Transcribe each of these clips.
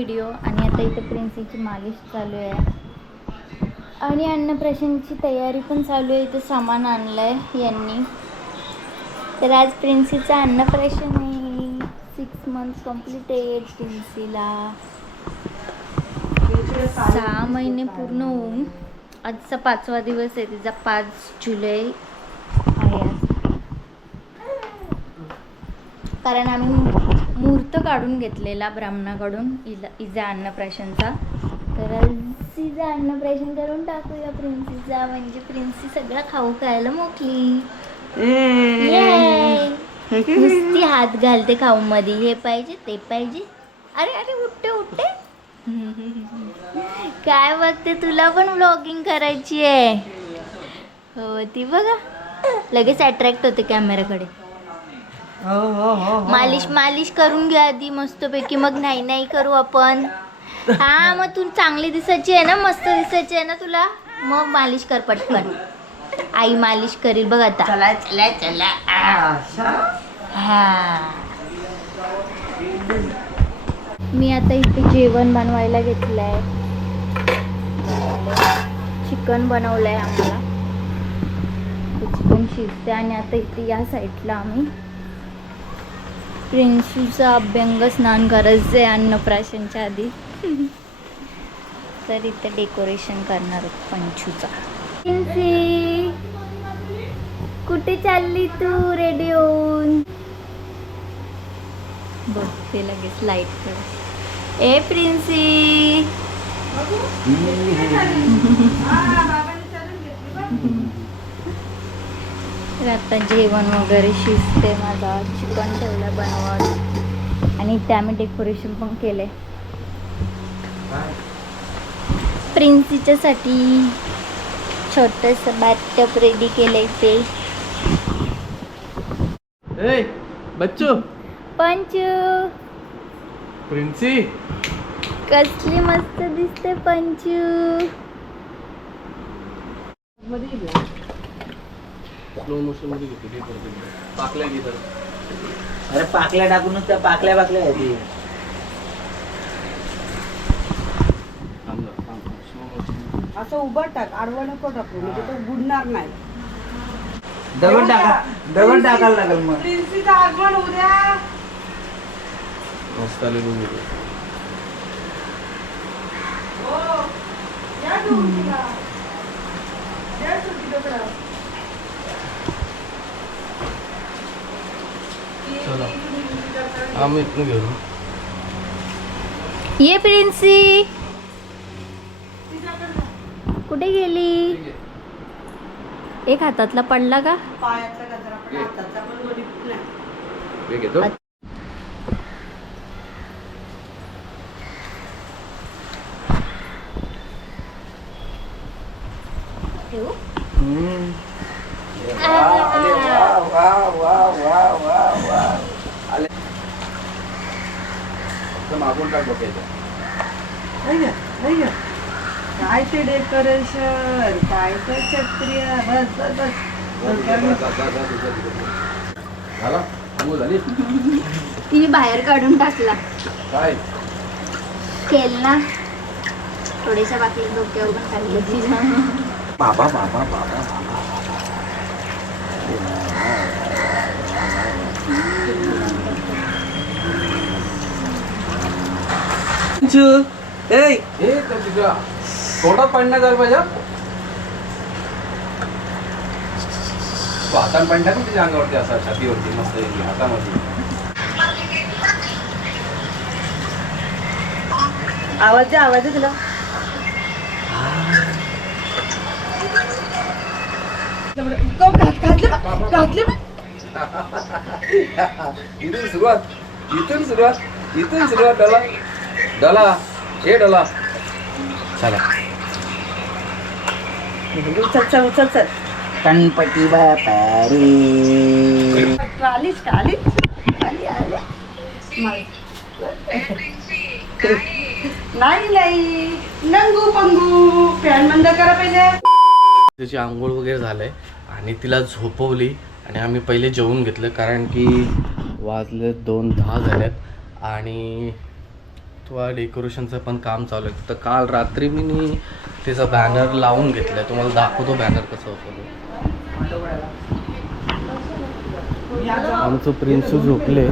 Video. आणि आता इथे प्रिन्सीची मालिश चालू आहे आणि अन्नप्राशनची तयारी पण चालू आहे. इथे सामान आणलं आहे यांनी. तर आज प्रिन्सीचं अन्नप्राशन आहे. 6 months कंप्लीटेड प्रिन्सीला. 6 महिने पूर्ण होऊन आजचा 5वा दिवस आहे तिचा. 5 जुलै आहे आज. कारण आम्ही मुहूर्त काढून घेतलेला ब्राह्मणाकडून इजा अन्नप्राशनचा. तर तिचा अन्नप्राशन करून टाकूया प्रिन्सीचा. म्हणजे प्रिन्सी सगळं खाऊ खायला मोकली. नुसती हात घालते खाऊ मध्ये. हे पाहिजे ते पाहिजे. अरे अरे उठते उठते. काय बघते, तुला पण व्लॉगिंग करायची आहे. हो ती बघा लगेच अट्रॅक्ट होते कॅमेराकडे. मालिश करून घ्या आधी मस्तपैकी, मग नाही करू आपण. हा मग तू चांगली दिसायची आहे ना, मस्त दिसायची आहे ना तुला, मग मालिश कर पटकन. आई मालिश करील बघ आता. चला चला चला. हा मी आता इथे जेवण बनवायला घेतलंय. चिकन बनवलंय आम्हाला. चिकन शिजते. आणि आता इथे या साईडला आम्ही प्रिन्सूचा अभ्यंग स्नान करायचं आहे अन्नप्राशनच्या आधी. तर इथे डेकोरेशन करणार पंचूचा. प्रिन्सी कुठे चालली तू रेडी होऊन? बघते लगेच लाईट कर. ए प्रिन्सी तर आता जेवण वगैरे शिजते माझा. चिकन ठेवलं बनवत. आणि इथे आम्ही डेकोरेशन पण केलंय प्रिन्सीच्यासाठी. छोटंसं बाथटब रेडी केलंय ते. ए बच्चू पंचू प्रिन्सी कसली मस्त दिसते पंचू. स्लो मोशन मध्ये घेते. पाकल्या घेतात. अरे पाकल्या टाकूनच त्या पाकल्या आहे ती. असं उभं टाक, आडवं नको टाकू, म्हणजे तो बुडणार नाही. दगड टाकायला लागेल मग. प्रिन्सीचं आगमन उद्या. मस्त आले बघू. या डोंगरीला. या डोंगरीला. चला आम्ही इथनं घेऊ. ये प्रिन्सी कुठे गेली? एक हातातला पडला का? पायातला गजरा पण हाताचा पण बघितलं नाही. हे घेतो. ठेवू? मागून टाक बघायचं. नाही का? काय ते डेकोरेशन, काय ते छत्र्या. बस झाला अंघोळ झाली. तिने बाहेर काढून टाकला. काय केल ना थोड्याशा बाकी डोक्यावर पण टाकली तिच्या. बाबा तुझ्या तोंडात पडण्यात आलं पाहिजे. हातान पडण्यात ना तिच्या अंगावरती, असा छातीवरती मस्त हातामध्ये. आवाज आहे तुला. घातले इथून सुरुवात डला हे डला. चला चल. गणपती बाप्पा रे. आलीच नाही नंगू पंगू. फॅन बंद करा पाहिजे. तिची आंघोळ वगैरे झालंय आणि तिला झोपवली. आणि आम्ही पहिले जेवून घेतलं कारण की वाजले 2:10 झाल्यात. आणि किंवा डेकोरेशनचं पण काम चालू आहे. तर काल रात्री मी त्याचा बॅनर लावून घेतलाय. तुम्हाला दाखवतो बॅनर कसं होतं ते. आमचं प्रिन्सू झोपले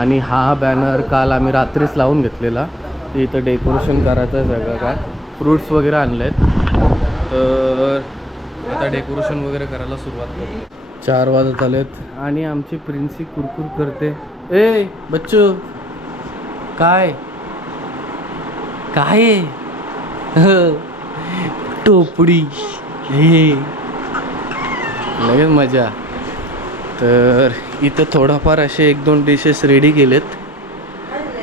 आणि हा बॅनर काल आम्ही रात्रीच लावून घेतलेला. ते इथं डेकोरेशन करायचं आहे सगळं काय. फ्रूट्स वगैरे आणलेत. तर आता डेकोरेशन वगैरे करायला सुरुवात करू. 4 वाजत आलेत आणि आमची प्रिन्सी कुरकुर करते. ए बच्चू काय काय टोपडी हे लगेच मजा. तर इथं थोडाफार असे 1-2 डिशेस रेडी केलेत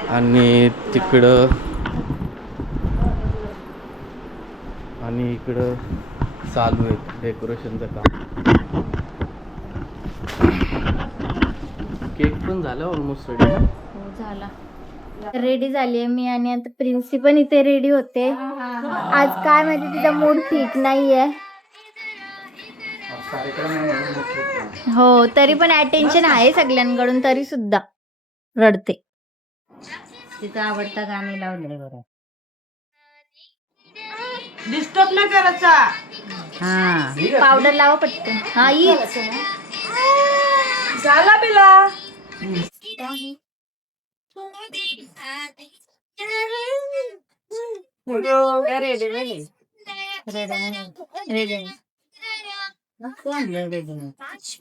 आणि तिकडं आणि इकडं चालू आहे डेकोरेशनचं काम. केक पण झाला ऑलमोस्ट रेडी. हो झाला. रेडी झाली आहे मी आणि आता प्रिन्सी पण इथे रेडी होते. आज काय माहिती तिचा मूड ठीक नाहीये. हो तरी पण अटेन्शन आहे सगळ्यांकडून तरी सुद्धा रडते. तिचं आवडता गाणे लावले बरं. डिस्टर्ब नाही करायचा. हा पावडर लावा पटकन. हा ये झाला बिला.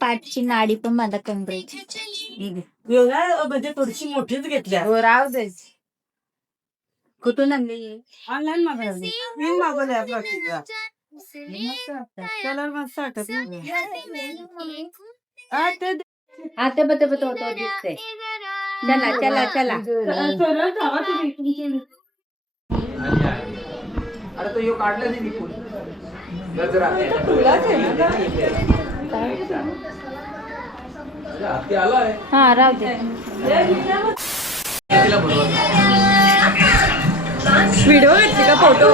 पाठची नाडी पण माझा कमरेची. म्हणजे थोडीशी मोठीच घेतल्या. राव दे. कुठून आणली? ऑनलाईन मागवली. मी मागवली आपला कलर मस्त वाटत. आता बत होतो दिसते. चला चला चला. सरळ जावा तुम्ही. अरे तो यो काढला नाही निघून. गजरा हा राहू दे. व्हिडिओ घेतली का फोटो?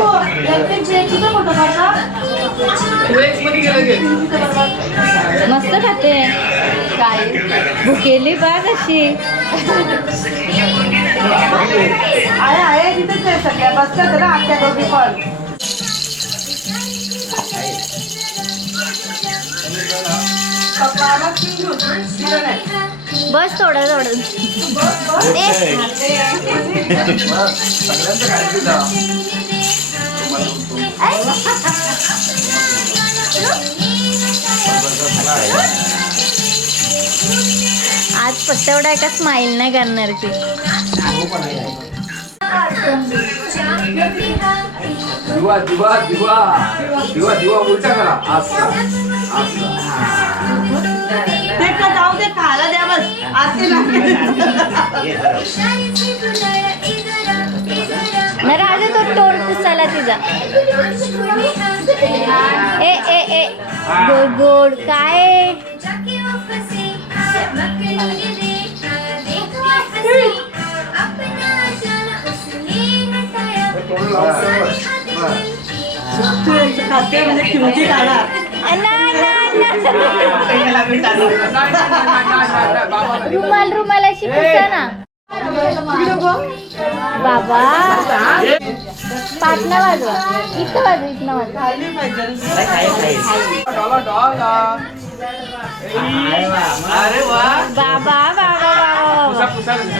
मस्त खाते. काय भुकेली बाग अशी. आहे तिथेच आहे सगळ्या. बसतात ना आमच्या दोघी पण. बस थोडं थोडं. आज फक्त एवढा एका स्माइल नाही करणार ती. दिवा दिवा दिवा दिवा दिवा उलटा करा. असं ते का जाऊ दे. खायला द्या बस. आते ना राजा तो तोंड पुसायला तिचा. ए ए ए गोड गोड काय. खाते म्हणजे किमती काढा. रुमाल अशी पुसा ना बाबा. पाटणा वाजवा. इथं वाजवा. इथं वाजवा. अरे वा बाबा बाबा बाबा.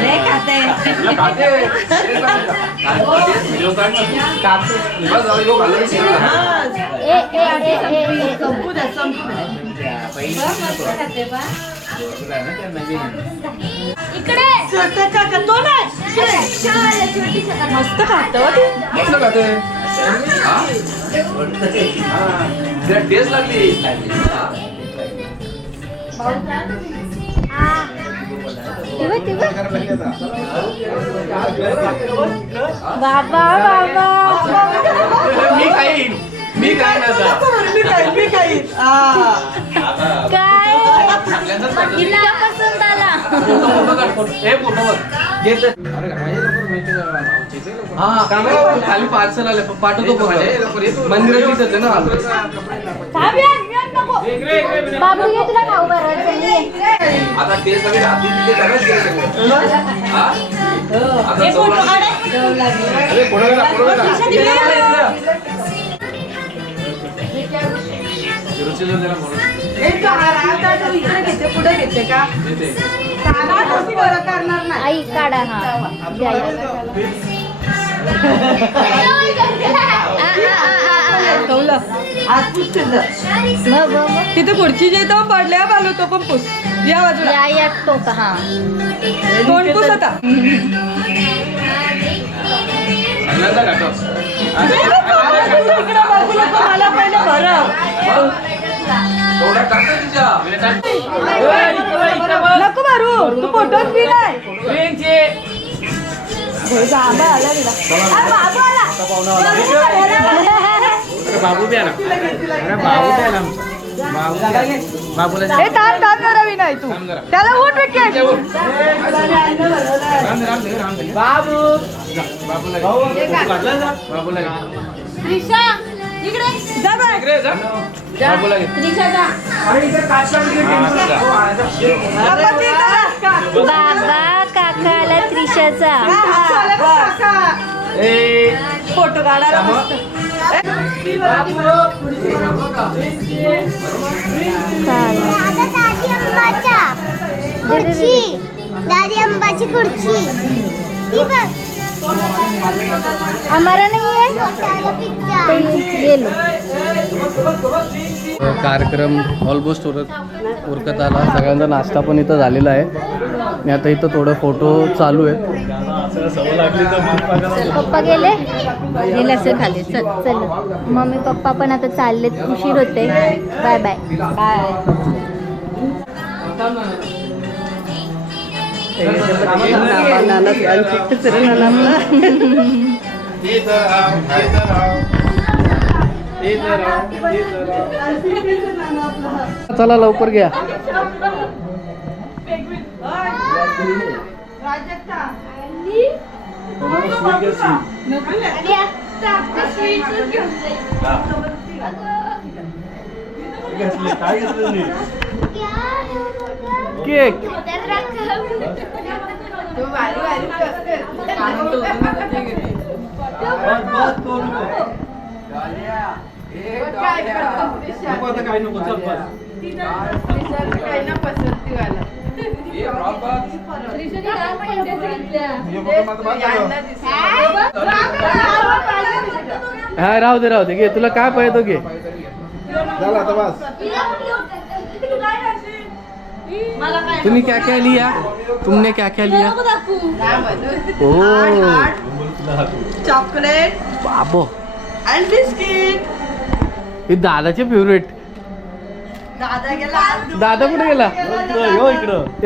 लय खाते. ए ए ए ए संपू द्या संपू द्या. इकडे तो नाही. मस्त खातो. टेस्ट लागली. बाबा बाबा. मी काय काय इतका पसंत आला. खाली पार्सल आले पाठवतो. मंदिराची आहे ना. बाबू ये तुला खाऊ बरं. आता टेस्ट आता चव लागली. अरे पुढे गेला, पुढे गेला. रुची जरा जरा बोला. पुढे घेते का येते. बरं करणार नाही आई काढा हा द्या. आज पुसते मग तिथे खुर्ची जे तो पडल्या बालू तो पण पुस या बाजूला या तो का हा तोंड पुस आता सगळ्यांचा घाटव. इकडं बघू नको मला पहिलं बरं थोडा टाका तिच्या. नको मारू तू फोटोच बी नाही बाबा आला बिला. अरे बाबू आला. बाबू बी आला. बाबूला ए थांब थांब जरा विनय तू त्याला उठ विकेट जा बाय बाबूला घे. गणपती करा. बाबा काकाला त्रिशाचा फोटो काढायला मस्त दादी अंबाची खुर्ची आम्हाला नाही आहे गेलो. कार्यक्रम ऑलमोस्ट उरकत आला. सगळ्यांचा नाश्ता पण इथं झालेला आहे आणि आता इथं थोडं फोटो चालू आहे. पप्पा गेले असेल खाली. चल चल मम्मी पप्पा पण आता चाललेत. उशीर होते. Bye bye bye. चला लवकर घ्या. केक हा राहू दे घे. तुला काय पाहिजे तो घे. तुमने क्या क्या लिया? तुमने क्या क्या लिया? ओ चॉकलेट बाबो अँड बिस्किट हे दादाचे फेवरेट. दादा गेला दादा कुठे गेला? इकडं ए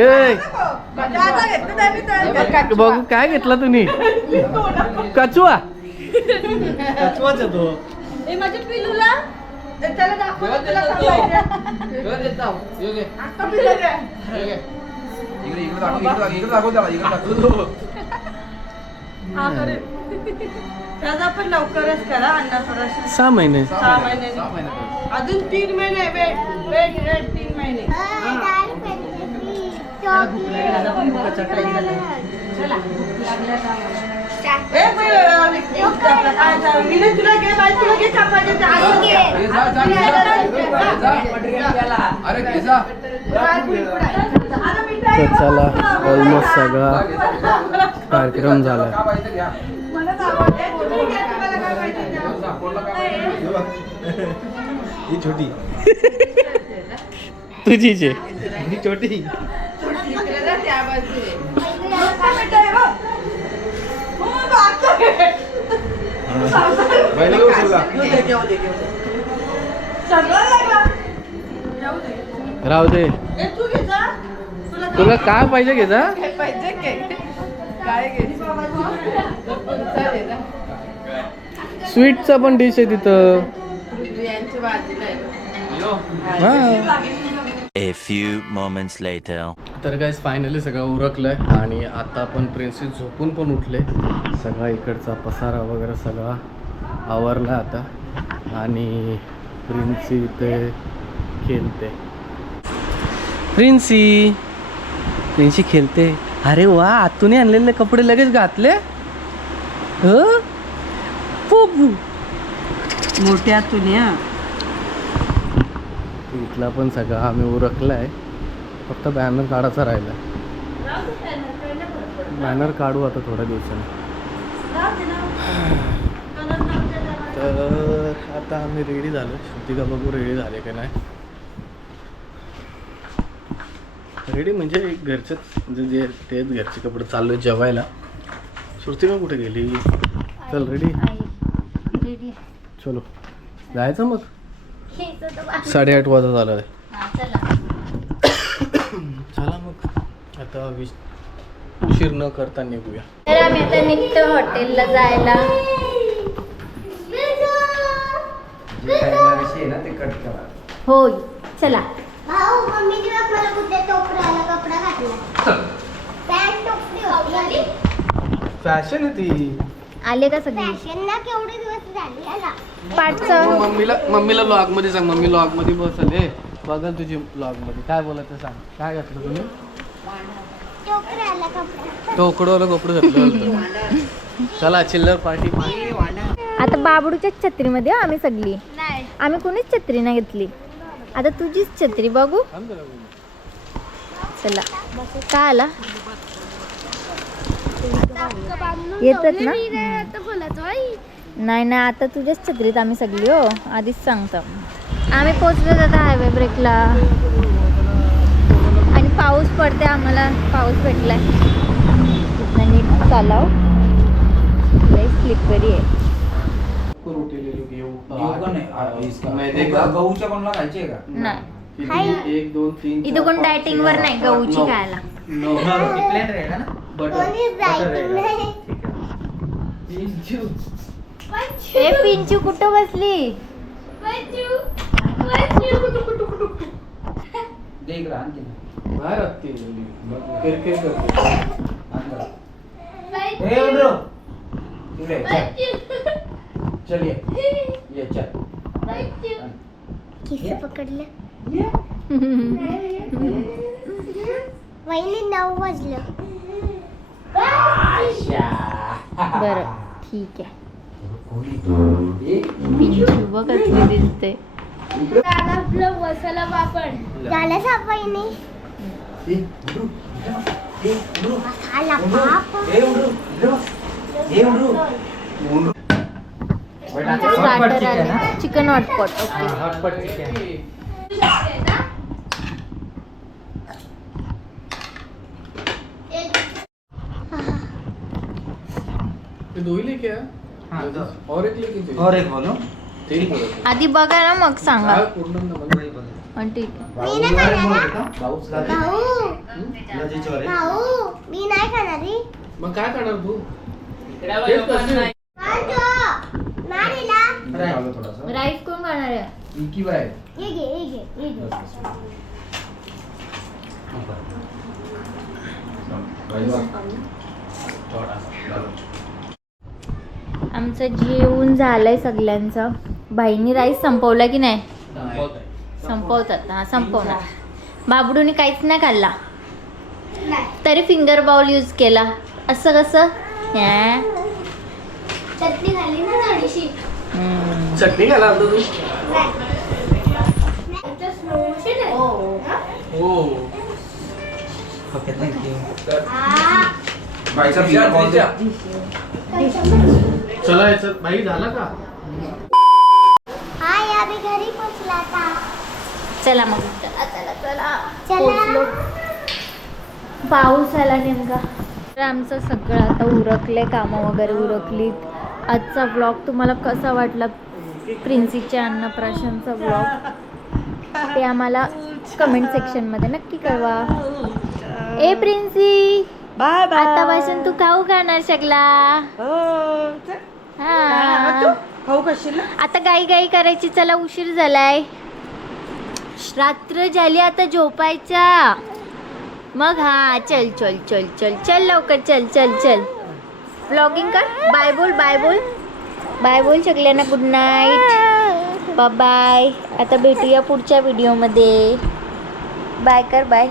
दादा घेतलं त्यांनी तर बघू काय घेतला तुम्ही? कचुआ. ए माझ्या पिलूला त्याला दाखव तुला काय पाहिजे. आता पिलू दे. इकडे दाखव त्याला. इकडे दाखव. हा करे त्याचा पण लवकरच करा अन्नप्राशन 6 महिने. 6 महिन्यांनी अजून 3 महिने वेट 3 महिने तुला घे बाई तुला घे चपाती अरे केसा. तर चला ऑलमोस्ट सगळा कार्यक्रम झाला. ही छोटी तुझीच आहे. ही छोटी. राहू दे. तुला काय पाहिजे घे जा. स्वीटचा पण डिश आहे तिथं. A few moments later. तर गाइस फायनली सगळं उरकलंय आणि आता आपण प्रिन्सेस झोपून पण उठले. सगळा इकडचा पसारा वगैरे सगळा आवरला आता आणि प्रिन्सी इथे खेळते. प्रिन्सी खेळते. अरे वा, आतून आणलेले कपडे लगेच घातले. मोठ्या तुन्या इथला पण सगळा आम्ही उरकलाय, फक्त बॅनर काढायचा राहिला. बॅनर काढू आता थोड्या दिवसांनी. तर आता आम्ही रेडी झालो. श्रुतिका बघू रेडी झाले का नाही. रेडी म्हणजे घरचेच, म्हणजे जे तेच घरचे कपडे. चाललोय जेवायला. श्रुतिका कुठे गेली? चल रेडी. रेडी चलो जायचं मग. 8:30 वाजता झालं. चला मग आता उशीर न करता निघूया. तर आम्ही आता निघतो हॉटेलला जायला. होय चला. भाऊ मम्मीने बघ मला कुठे टोपराला कपडा घातला. पॅन्ट टोपली होती. फॅशन आहे ती. आले का सगळे? फॅशन ना केवढे दिवस झाले याला. पाठचं मम्मीला लॉग मध्ये सांग. मम्मी लॉग मध्ये बसले बघल तुझी लॉग मध्ये काय बोलायचं सांग. काय घातलं तुम्ही? टोपराला कपडा. टोकडवाला कपडे घातलं होतं. चला चिल्लर पार्टी. आता बाबडूच्याच छत्रीमध्ये हो आम्ही सगळी. आम्ही कोणीच छत्री नाही घेतली. आता तुझीच छत्री बघू. चला काय आला येतात ना. नाही नाही आता तुझ्याच छत्रीत आम्ही सगळी हो. आधीच सांगतो. आम्ही पोचलो आता हायवे ब्रेकला आणि पाऊस पडते. आम्हाला पाऊस भेटलाय. इथनं नीट चालाव. लई स्लिपरी आहे. गहूच्या कोणाला खायची आहे का? नाही 1 2 3 इथं कोण डायटिंग वर नाही गहूची खायला. कोणीच जायचं नाही. ए पिंचू कुठं बसली? देख रहा आणखी बाहेर असते किरकिर करते. ए उंडरो इकडे चल ये चल. किस पकडलं. वहिनी 9 वाजलं. बरं ठीक आहे. पिंचू बघ कसली दिसते. झालं साप वहिनी. मसाला पाप. स्टार्टर आले. Chicken hotpot. Okay hotpot chicken. दो ही लेके आया. हाँ, दो. और एक लेके जाइए. और एक बोलो. तेरी बोलो. आधी बघा ना मग सांगा. काय पूर्ण नंबर वही बोलो. पण ठीक आहे. मी नाही खाणार ना. भाऊ भाऊ भाऊ मी नाही खाणार रे. मग काय करणार तू? राईस कोण खाणार आहे? इकी बाय. ये घे ये घे ये घे. आमचं जेवण झालंय सगळ्यांचं. बाईनी राईस संपवला की नाही? संपवतात. हा संपवणार. बाबडूने काहीच नाही खाल्ला तरी फिंगर बाउल यूज केला. असं कसं? चटणी झाली ना थोडीशी. चटणी घाला तू. हो ओके थँक्यू. आ, बाईचा बिया बोलच्या. चला याचं बाई झाला का? हाय आम्ही घरी पोचला आता. चला मग चला चला चला. चला. पोचलो. पाऊस आला नेमका. तर आमचं सगळं आता उरकलंय. कामं वगैरे उरकलीत. आजचा व्लॉग तुम्हाला कसा वाटला? प्रिन्सीच्या अन्नप्राशनचा व्लॉग ते आम्हाला कमेंट सेक्शनमध्ये नक्की कळवा. ए प्रिन्सी बाय बाय. आतापासून तू खाऊ खाणार शकला. हा खाऊ कशील. आता गाई गाई करायची. चला उशीर झालाय. रात्र झाली आता झोपायचा. मग हा चल चल चल चल चल लवकर चल चल चल. व्लॉगिंग कर. बाय बोल बाय बोल बाय बोल सगळ्यांना. Good night. बाय. आता भेटूया पुढच्या व्हिडिओमध्ये. बाय कर बाय.